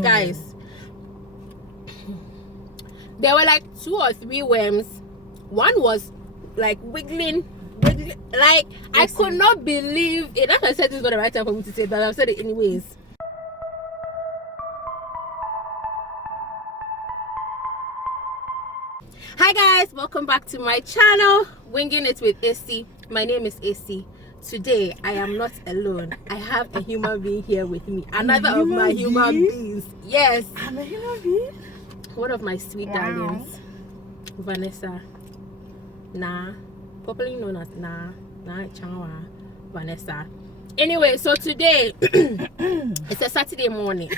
Guys, there were like 2 or 3 worms. One was like wiggling. Like, I could not believe it. That's why I said this is not the right time for me to say, but I've said it anyways. Hi guys, welcome back to my channel, Winging It with AC. My name is AC. Today I am not alone. I have a human being here with me. Another of my human beings. Yes, I'm a human being. One of my sweet darlings, Vanessa. Popularly known as Chawa Vanessa. Anyway, so today it's a Saturday morning.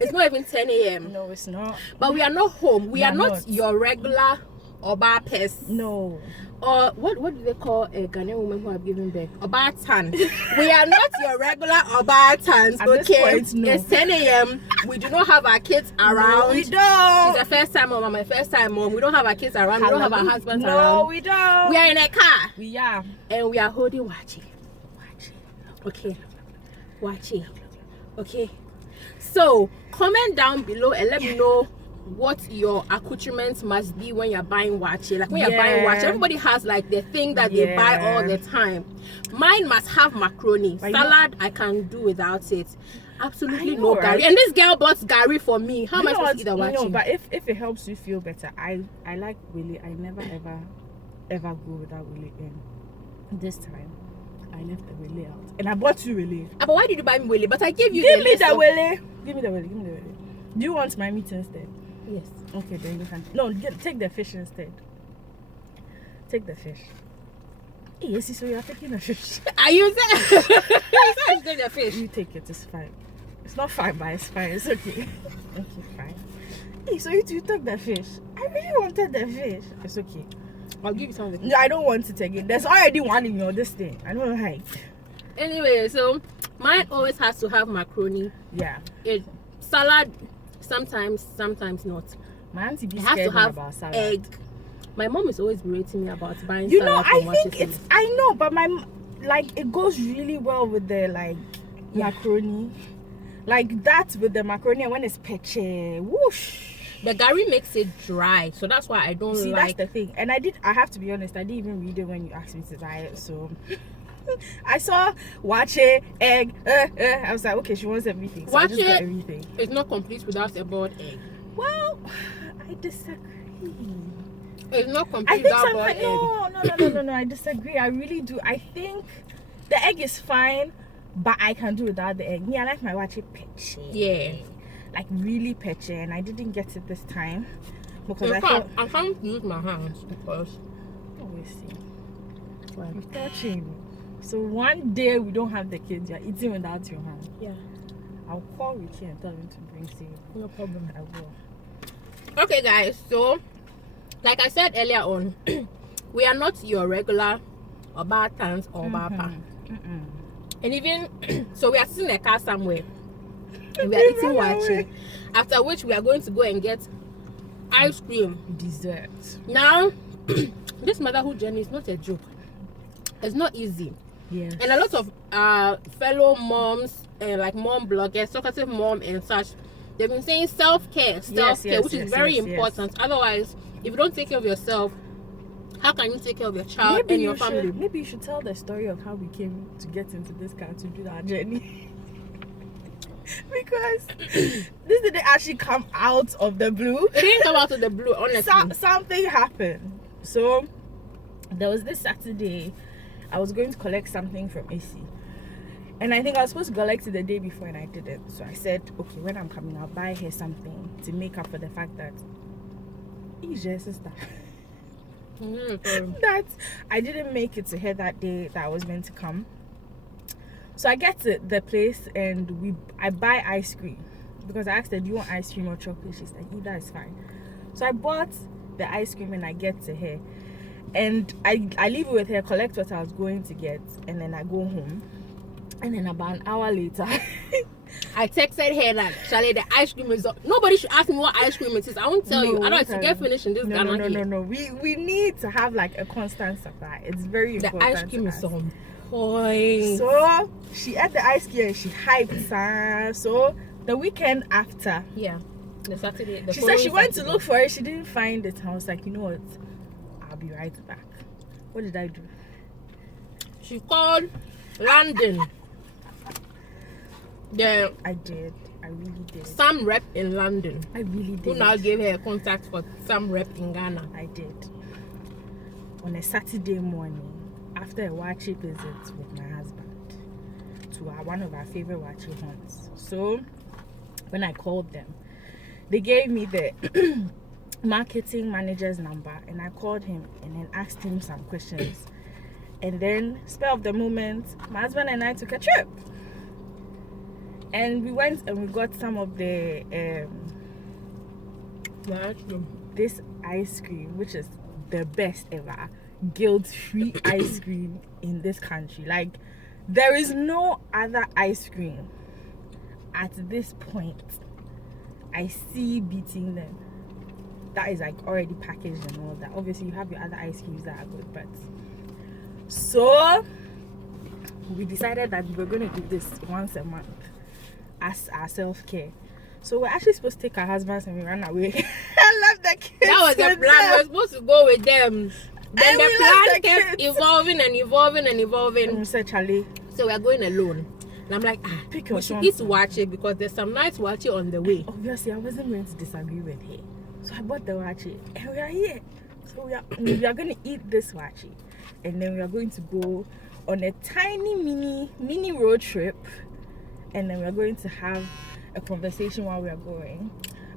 It's not even 10 a.m. No, it's not. But we are not home. We are not your regular Oba pest. No. Or what do they call a Ghanaian woman who have given birth? Oba tan. We are not your regular Oba tans, okay? Point, no. It's 10 a.m. We do not have our kids around. No, we don't. She's a first time mom, I'm a first time mom. We don't have our kids around. We don't have our husbands around. No, we don't. We are in a car. We are. And we are holding Waakye. Okay. Waakye. Okay. So comment down below and let me know what your accoutrements must be when you're buying Waakye. Like when you're buying Waakye, everybody has like the thing that they buy all the time. Mine must have macaroni. But salad I can do without it. Absolutely know, no right? Gary. And this girl bought Gary for me. How am I supposed to eat the Waakye? No, but if it helps you feel better, I like Willie. I never ever go without Willie in. This time I left the Willie out. And I bought 2 Willie. But why did you buy me Willie? But I gave you Give me the Willie. Give me the Willie. Do you want my meat instead? Yes. Okay, then you can. No, take the fish instead. Take the fish. Yes, so you're taking the fish. Are you there? You take the fish. You take it, it's fine. It's not fine, but it's fine. It's okay. Okay, fine. Hey, so you took the fish. I really wanted the fish. It's okay. I'll give you some of it. No, I don't want it again. There's already one in your this thing. I don't like. Anyway, so mine always has to have macaroni. Yeah. Salad, sometimes not. My auntie be it has scared to have about salad. Egg. My mom is always berating me about buying You salad. know, I think Waakye. it's. I know, but it goes really well with the macaroni. Like that with the macaroni, and when it's peche, whoosh. The Gary makes it dry, so that's why I don't See, like. that's the thing. And I have to be honest, I didn't even read it when you asked me to buy it. So I saw Waakye, egg. I was like, okay, she wants everything. So I just got everything. It's not complete without a boiled egg. Well, I disagree. It's not I complete think without boiled egg. No. I disagree. I really do. I think the egg is fine, but I can do without the egg. Me, I like my Waakye peche. Yeah. Like really peche, and I didn't get it this time because In fact, I can't use my hands because. Always see. Well, You're touching. So one day we don't have the kids, you're eating without your hand. yeah. I'll call Ricky and tell him to bring cereal. No problem. I will. Okay, guys. So, like I said earlier on, we are not your regular Oba tans or Oba pa. And even so, we are sitting in a car somewhere. And we are eating Waakye. After which we are going to go and get ice cream. Dessert. Now, this motherhood journey is not a joke. It's not easy. Yeah. And a lot of fellow moms and like mom bloggers, talkative mom and such, they've been saying self-care, which is very important. Otherwise, if you don't take care of yourself, how can you take care of your child and your family? Maybe you should tell the story of how we came to get into this car to do that journey. Because this didn't actually come out of the blue. It didn't come out of the blue, honestly. Something happened. So there was this Saturday, I was going to collect something from AC. And I think I was supposed to collect it the day before and I didn't. So I said, okay, when I'm coming, I'll buy her something to make up for the fact that he's your sister. That I didn't make it to her that day that I was meant to come. So I get to the place and I buy ice cream because I asked her, do you want ice cream or chocolate? She's like, either is fine. So I bought the ice cream and I get to her and I leave it with her, collect what I was going to get, and then I go home. And then about an hour later I texted her that Charlie, the ice cream is up. Nobody should ask me what ice cream it is. I won't tell you. I don't get finished in this No. We need to have like a constant supply. It's very important. The ice cream is on point. So she ate the ice cream and she hyped her. So the weekend after. Yeah. The Saturday. The She said she following went to Saturday. look for it. She didn't find it. I was like, you know what? I'll be right back. What did I do? She called London. The I did. I really did. some rep in London. I really Who did. now gave her a contact for some rep in Ghana. I did. On a Saturday morning, after a Waakye visit with my husband to one of our favorite Waakye homes. So, when I called them, they gave me the marketing manager's number, and I called him and then asked him some questions. And then, spur of the moment, my husband and I took a trip. And we went and we got some of the this ice cream, which is the best ever, guilt-free ice cream in this country. Like, there is no other ice cream at this point I see beating them. That is like already packaged and all that. Obviously, you have your other ice creams that are good, but so we decided that we were going to do this once a month as our self-care. So we're actually supposed to take our husbands and we ran away. I love the kids. That was the plan. We were supposed to go with them. Then And the we left plan the kept kids. evolving and evolving and And evolving. we said, Charlie, So we're going alone. And I'm like, pick we your should son. eat Waakye because there's some nice Waakye on the way. Obviously, I wasn't going to disagree with her. So I bought the Waakye and we are here. So we are going to eat this Waakye. And then we are going to go on a tiny mini road trip. And then we are going to have a conversation while we are going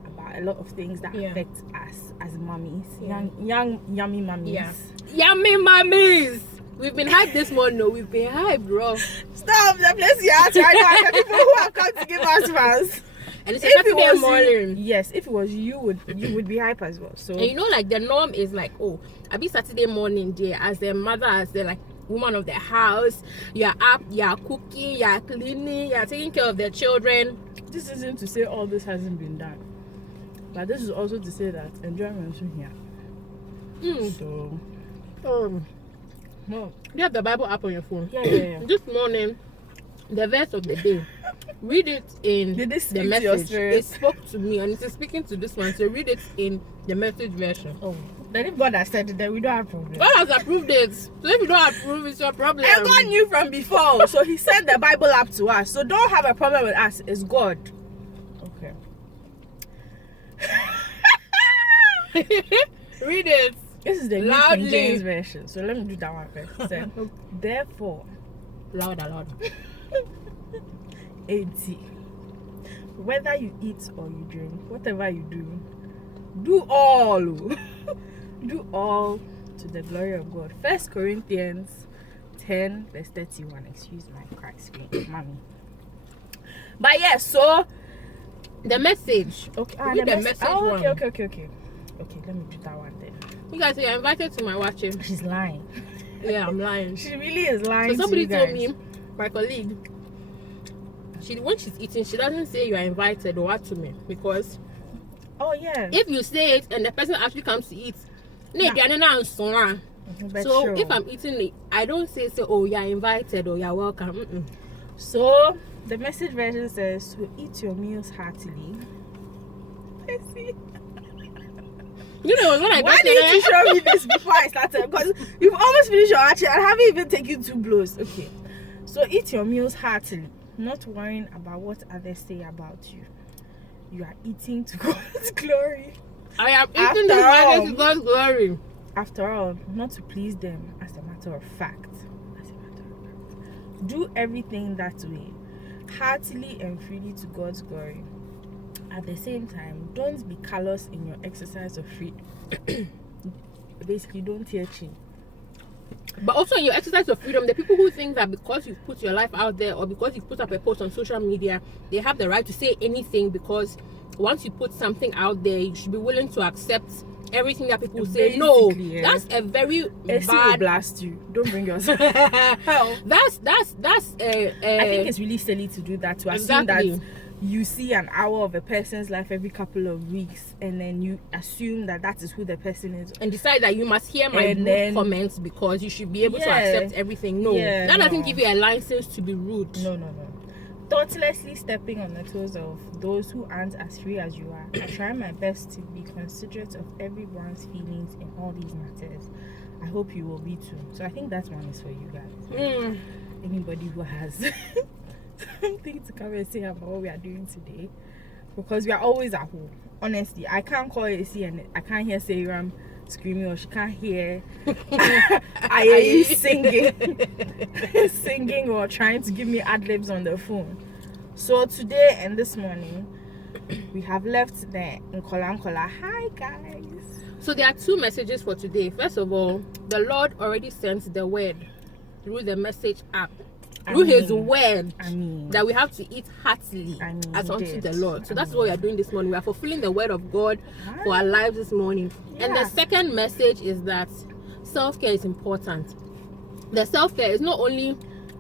about a lot of things that affect us as mummies, young yummy mummies. Yeah. Yummy mummies! We've been hyped this morning. No, we've been hyped, bro. Stop the place you are right now. The people who have come to give us fans. And it's a Saturday morning. Yes, if it was you would be hype as well. So And you know, like the norm is like, oh, I be Saturday morning there as the mother, as the like woman of the house. You're up, you're cooking, you're cleaning, you're taking care of the children. this isn't to say all this hasn't been done, but this is also to say that enjoyment is here. So No, you have the Bible app on your phone. Yeah. This morning, the verse of the day, read it in Did this the speak to your message. spirit? It spoke to me, and it is speaking to this one. So read it in the message version. Oh, then if God has said it, then we don't have problem. God has approved it. So if you don't approve, it's your problem. And God knew from before, so He sent the Bible up to us. So don't have a problem with us. It's God. Okay. Read it. This is the New Loudly. King James version. So let me do that one first. It said, therefore, Louder. 80. Whether you eat or you drink, whatever you do all. Do all to the glory of God. 1 Corinthians 10 verse 31. Excuse my crack screen, mommy. But yes, so The message. okay, Read the message one. okay. Okay, let me do that one then. You guys, you're invited to my watching. She's lying. Yeah, I'm lying. She really is lying. So somebody to you told guys. me, my colleague, when she's eating, she doesn't say you are invited or what to me, because Oh yeah. if you say it and the person actually comes to eat, But so sure. if I'm eating it, I don't say oh you're invited or you're welcome. Mm-mm. So the message version says, so eat your meals heartily. Let's see. You know when I Why got did you there, show me this before I started? Because you've almost finished your archery and haven't even taken 2 blows. Okay. So eat your meals heartily, not worrying about what others say about you. You are eating to God's glory. I am After eating this all- market to God's glory. After all, not to please them as a matter of fact. Do everything that way, heartily and freely to God's glory. At the same time, don't be callous in your exercise of freedom. Basically, don't tear chin. But also in your exercise of freedom, the people who think that because you put your life out there or because you put up a post on social media, they have the right to say anything, because once you put something out there, you should be willing to accept everything that people say. No, Basically, yeah. that's a very AC will bad. blast you. Don't bring yourself. Hell. That's I think it's really silly to do that, to assume Exactly. that you see an hour of a person's life every couple of weeks and then you assume that that is who the person is. and decide that you must hear my And rude then- comments because you should be able to Yeah. accept everything. No, Yeah, that doesn't no. give you a license to be rude. No. thoughtlessly stepping on the toes of those who aren't as free as you are. I try my best to be considerate of everyone's feelings in all these matters. I hope you will be too. So I think that one is for you guys. Anybody who has something to come and say about what we are doing today, because we are always at home. Honestly, I can't call AC and I can't hear Sayram screaming, or she can't hear I singing or trying to give me ad-libs on the phone. So today and this morning we have left the Nkola. Hi guys. So there are 2 messages for today. First of all, the Lord already sent the word through the message app, through his word, that we have to eat heartily as unto the Lord. So that's what we are doing this morning. We are fulfilling the word of God for our lives this morning. And the second message is that self-care is important. The self-care is not only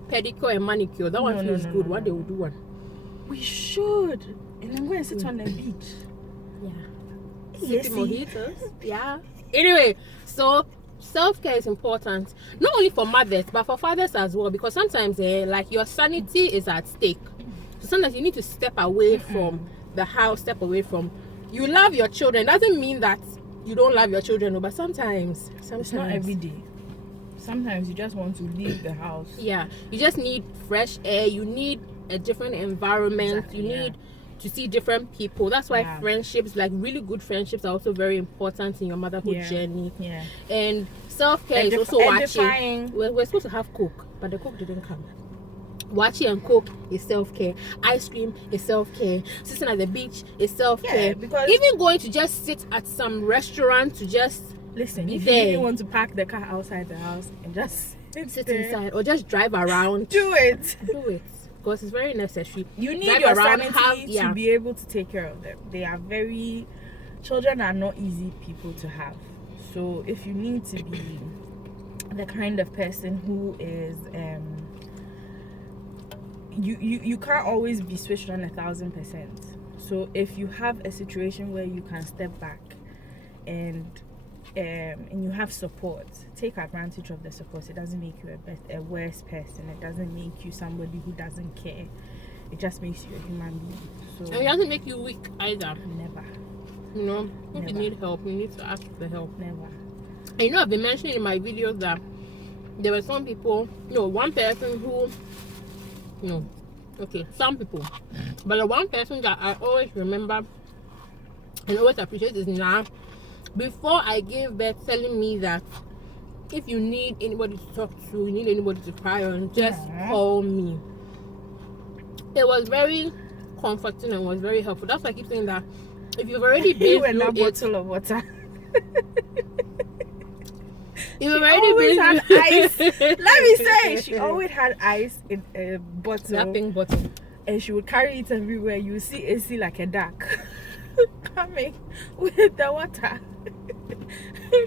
pedicure and manicure. That one feels good. One day we'll do one. We should. And then go and sit on the beach. Yeah. Sipping mojitos. Yeah. Anyway, so self-care is important, not only for mothers but for fathers as well, because sometimes like your sanity is at stake. So sometimes you need to step away from the house, step away from, you love your children, doesn't mean that you don't love your children, but sometimes it's not every day. Sometimes you just want to leave the house. Yeah, you just need fresh air, you need a different environment, you need to see different people. That's why friendships, like really good friendships, are also very important in your motherhood journey. And self-care is also watching. We're supposed to have Coke, but the Coke didn't come. Watching and Coke is self-care. Ice cream is self-care. Sitting at the beach is self-care. Because even going to just sit at some restaurant to just listen, if you really want to park the car outside the house and just sit inside or just drive around, do it. Because it's very necessary. You need your sanity to be able to take care of them. Children are not easy people to have. So if you need to be the kind of person who is you can't always be switched on 1,000%. So if you have a situation where you can step back and you have support, take advantage of the support. It doesn't make you a worse person. It doesn't make you somebody who doesn't care. It just makes you a human being. So and it doesn't make you weak either. Never. You know, if you need help, you need to ask for help. Never. And you know, I've been mentioning in my videos that there were some people, one person who, some people, but the one person that I always remember and always appreciate is now. Before I gave birth, telling me that if you need anybody to talk to, you need anybody to cry on, just call me. It was very comforting and was very helpful. That's why I keep saying that if you've already been through a bottle of water. You've already been had ice. Let me say, she always had ice in a bottle. Snapping bottle. And she would carry it everywhere. You see AC like a duck coming with the water.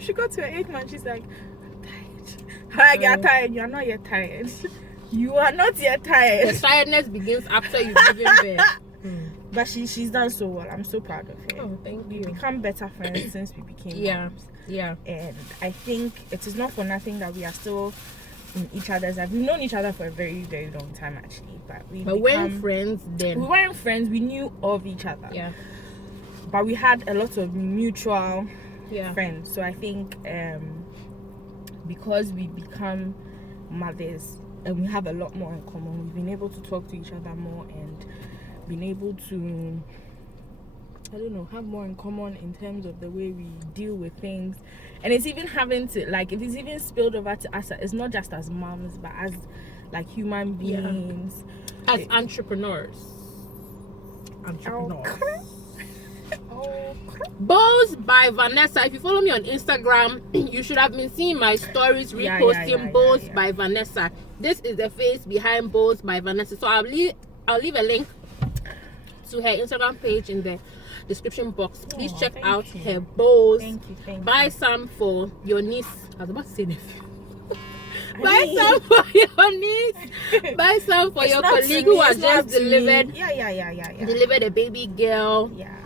She got to her 8th month, she's like, I'm tired. You're tired. You're not yet tired. You are not yet tired. The tiredness begins after you've given birth. But she's done so well. I'm so proud of her. Oh, thank you. We become better friends since we became moms. Yeah. And I think it is not for nothing that we are still in each other's lives. We've known each other for a very, very long time actually. But we weren't friends then. We weren't friends. We knew of each other. Yeah. But we had a lot of mutual friends. So I think because we become mothers and we have a lot more in common, we've been able to talk to each other more and been able to, have more in common in terms of the way we deal with things. And it's even having to, like, if it's even spilled over to us, it's not just as moms, but as, like, human beings. As entrepreneurs. Bows by Vanessa. If you follow me on Instagram, you should have been seeing my stories reposting Bows by Vanessa. This is the face behind Bows by Vanessa. So I'll leave a link to her Instagram page in the description box. Please check out her bows. Thank you. Buy some for your niece. I was about to say nephew. Buy some for your niece. Buy some for your colleague who has just delivered. Yeah. Delivered a baby girl. Yeah.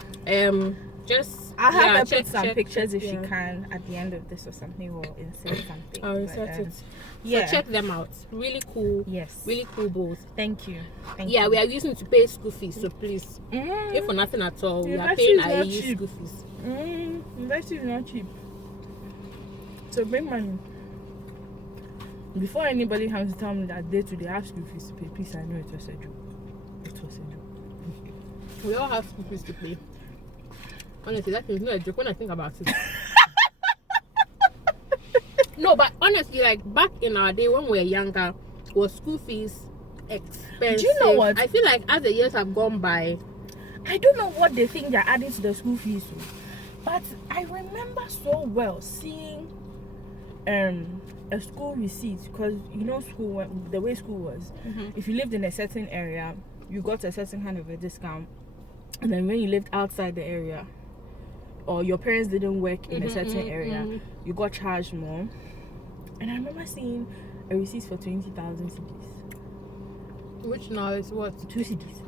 just I'll have her check, put some pictures if she yeah. can at the end of this or something, or insert something. I'll insert it. Yeah. So check them out. Really cool. Yes. Really cool bowls. Thank you. Yeah, we are using to pay school fees, so please, if for nothing at all, we are University paying is our not year's cheap. school fees. University is not cheap. So bring money. Before anybody comes to tell me that day to day have school fees to pay, please, I know it was a joke. It was a joke. We all have school fees to pay. Honestly, that is not a joke when I think about it. No, but honestly, like back in our day when we were younger, was school fees expensive? Do you know what? I feel like as the years have gone by, I don't know what they think they're adding to the school fees, but I remember so well seeing a school receipt, because you know school, the way school was, if you lived in a certain area, you got a certain kind of a discount, and then when you lived outside the area, or your parents didn't work in a certain area, you got charged more. And I remember seeing a receipt for 20,000 cedis. which now is what? 2 cedis.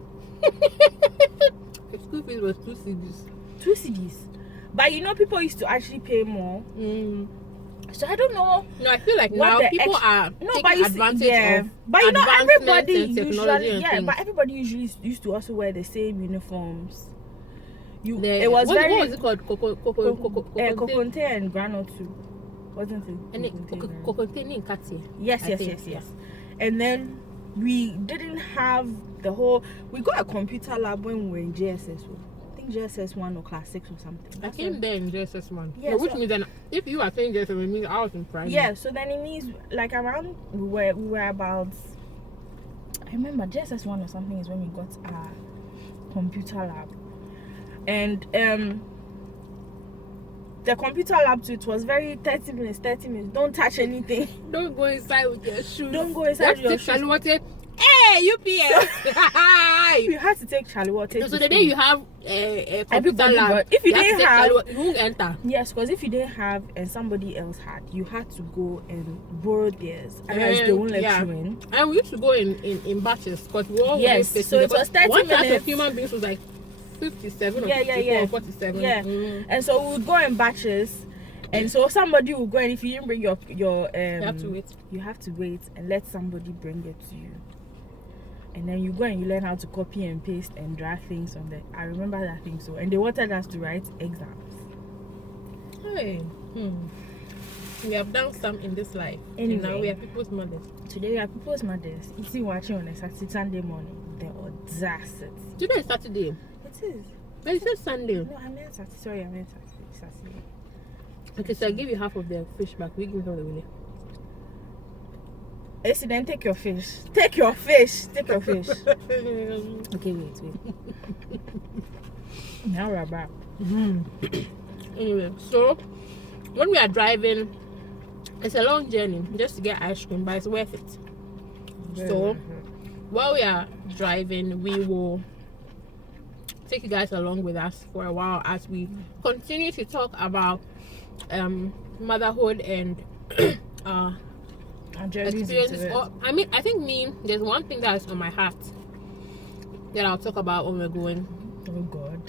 The school fees was 2 CDs. 2 cedis. But you know, people used to actually pay more. So I don't know. No, I feel like What now the people are taking advantage of but you know, everybody advancements in technology usually, and things. but everybody usually used to also wear the same uniforms. It was what was it called? Kokonte and Granite too, wasn't it? And Kokonte in Katie. Yes. And then we didn't have the whole. We got a computer lab when we were in JSS. I think JSS 1 or class 6 or something. I came there in JSS 1. Yeah, which so- means then if you are saying JSS, it means I was in primary. Yeah, so then it means like around we were about. I remember JSS 1 or something is when we got our computer lab, and the computer lab too. It was very 30 minutes. Don't touch anything. Don't go inside with your shoes. Don't go inside with your shoes. shoes. Hey, UPS! You had to take Charlie water. So the day you have a computer Everybody lab, got- if you have to didn't take have- Charlie, you won't enter. Yes, because if you didn't have and somebody else had, you had to go and borrow theirs. Otherwise, they won't let you in. And we used to go in batches because we all Yes, always so it was 30 one class minutes. of human beings was like 57 or Yeah, 54 or 47. Yeah, and so we would go in batches, and so somebody will go, and if you didn't bring your You have to wait. You have to wait and let somebody bring it to you, and then you go and you learn how to copy and paste and drag things on the. I remember that thing so, and they wanted us to write exams. Hey, we have done some in this life. Anyway. And now we are people's mothers. Today we are people's mothers. Eating watching on a Sunday morning. The audacity. Today is Saturday. It is. But it says Sunday. No, I meant Saturday. Sorry, I meant Saturday. Okay, so I give you half of the fish back. We give me all the money. Ace, then take your fish. Take your fish. Okay, wait. Now we're back. Anyway, so when we are driving, it's a long journey just to get ice cream, but it's worth it. So while we are driving, we will take you guys along with us for a while as we continue to talk about motherhood and experiences. I mean, I think there's one thing that is on my heart that I'll talk about when we're going. Oh God.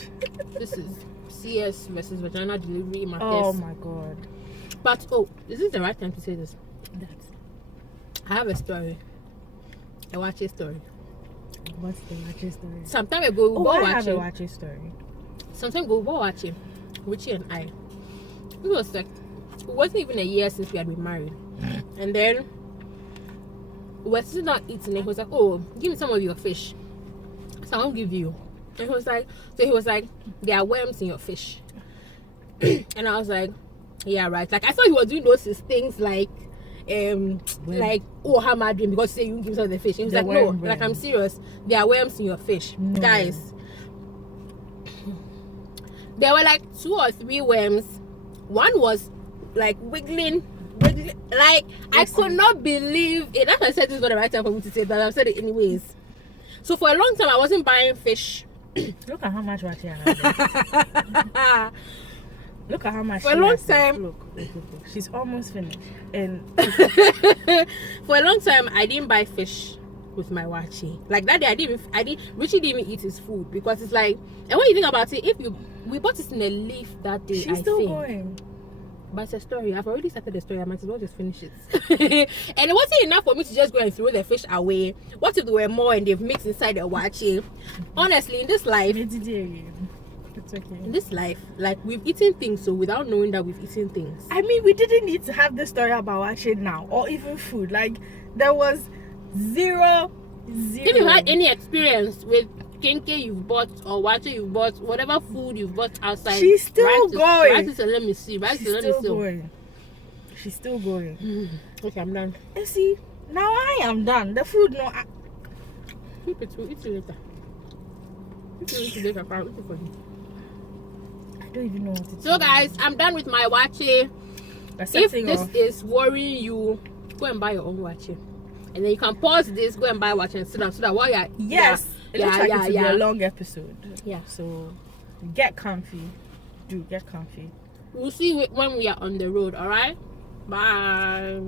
This is CS versus vagina delivery in my Oh case. my God. But is this the right time to say this? I have a story. A Waakye story. What's the Waakye story? Some time ago, we Oh, were I have a watching. Waakye story. Some time ago, we were watching. Richie and I. It was like, it wasn't even a year since we had been married. And then we were still not eating. And he was like, "Oh, give me some of your fish." So I won't give you. And he was like, "There are worms in your fish." And I was like, "Yeah, right." Like I thought he was doing those things like how am I doing because you say you give me some of the fish. And he was The like, "No, worm. like I'm serious. There are worms in your fish." No. Guys, there were like 2 or 3 worms. One was like wiggling. Like I could not believe it. That's why I said this is not the right time for me to say that. I've said it anyways. So for a long time I wasn't buying fish. Look at how much Waakye I have. Look at how much. For a long time. Look. She's almost finished. And For a long time I didn't buy fish with my Waakye. Like that day Richie didn't even eat his food because it's like, and when you think about it, if you We bought it in a leaf that day. She's still going. But it's a story. I've already started the story. I might as well just finish it. And it wasn't enough for me to just go and throw the fish away. What if there were more and they've mixed inside the waakye? Honestly, in this life, It's okay. in this life, like we've eaten things so without knowing that we've eaten things. I mean, we didn't need to have this story about waakye now, or even food. Like, there was zero. If you had any experience with kenke you've bought or waakye you've bought, whatever food you've bought outside, She's still going. Write it and let me see. She's still going. She's still going. Okay, I'm done. You see, now I am done. The food, no. Keep it. We'll eat it later. Eat it later. I'll eat it for you. I don't even know what to do. So guys, I'm done with my waakye. If this is worrying you, go and buy your own waakye. And then you can pause this, go and buy waakye and sit down so that while you're... Yes. It looks like it will be a long episode. Yeah. So get comfy. Get comfy. We'll see you when we are on the road, alright? Bye.